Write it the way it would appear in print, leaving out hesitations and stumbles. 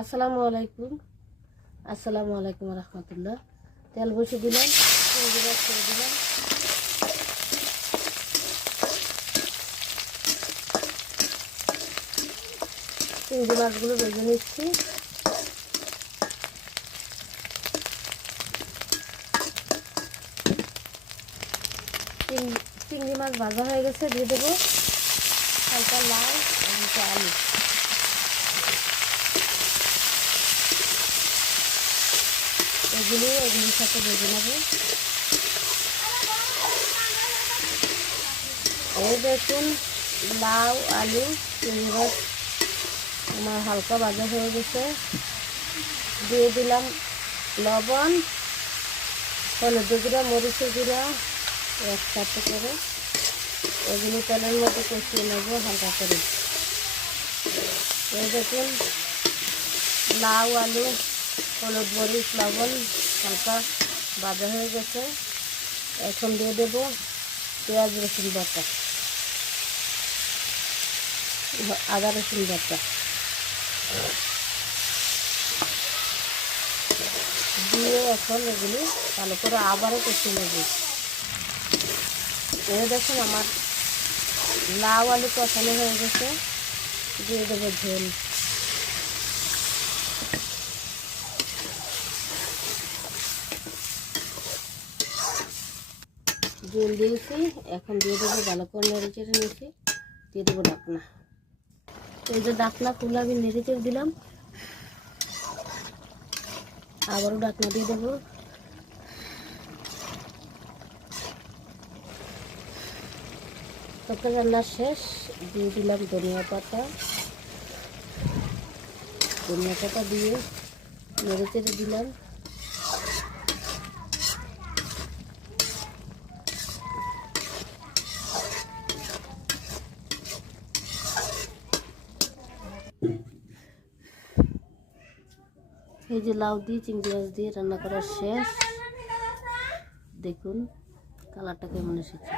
আসসালামু আলাইকুম রহমতুল্লাহ। তেল বসে দিলাম, চিংড়ি মাছ ছেড়ে দিলাম। চিংড়ি মাছগুলো ভেজে নিচ্ছি। চিংড়ি মাছ ভাজা হয়ে গেছে, দিয়ে দেবো হালকা লাল হালকা আলু। এগুলির সাথে ভেজে নেব। এই দেখুন, লাউ আলু চিংড়ি মাছ আমার হালকা ভাজা হয়ে গেছে। দিয়ে দিলাম লবণ, হলুদ গুঁড়া, মরিচের গুঁড়া একসাথে করে এগুলি তেলের মধ্যে কষিয়ে নেব হালকা করে। এই দেখুন, লাউ আলু হলুদ মরিচ লবণ হালকা ভাজা হয়ে গেছে। এখন দিয়ে দেবো পেঁয়াজ রসুন বাটা, আদা রসুন বাটা দিয়ে এখন এগুলি ভালো করে আবারও কষিয়ে নেব। এই দেখুন, আমার লাউ আলু কষানো হয়ে গেছে। দিয়ে দেবো ঝোল। ঝোল দিয়েছি, এখন দিয়ে দেবো ভালো করে নেড়ে চেড়ে নিয়েছি। দিয়ে দেবো ডাকনা। এই যে ডাকনা খুলে আমি নেড়ে চেড়ে দিলাম, আবারও ডাকনা দিয়ে দেবো। তরকারি রান্না শেষ। দিয়ে দিলাম ধনিয়া পাতা দিয়ে নেড়ে চেড়ে দিলাম। এই যে লাউ দিয়ে চিংড়ি মাছ দিয়ে রান্না করা শেষ। দেখুন কালারটা কেমন এসেছে।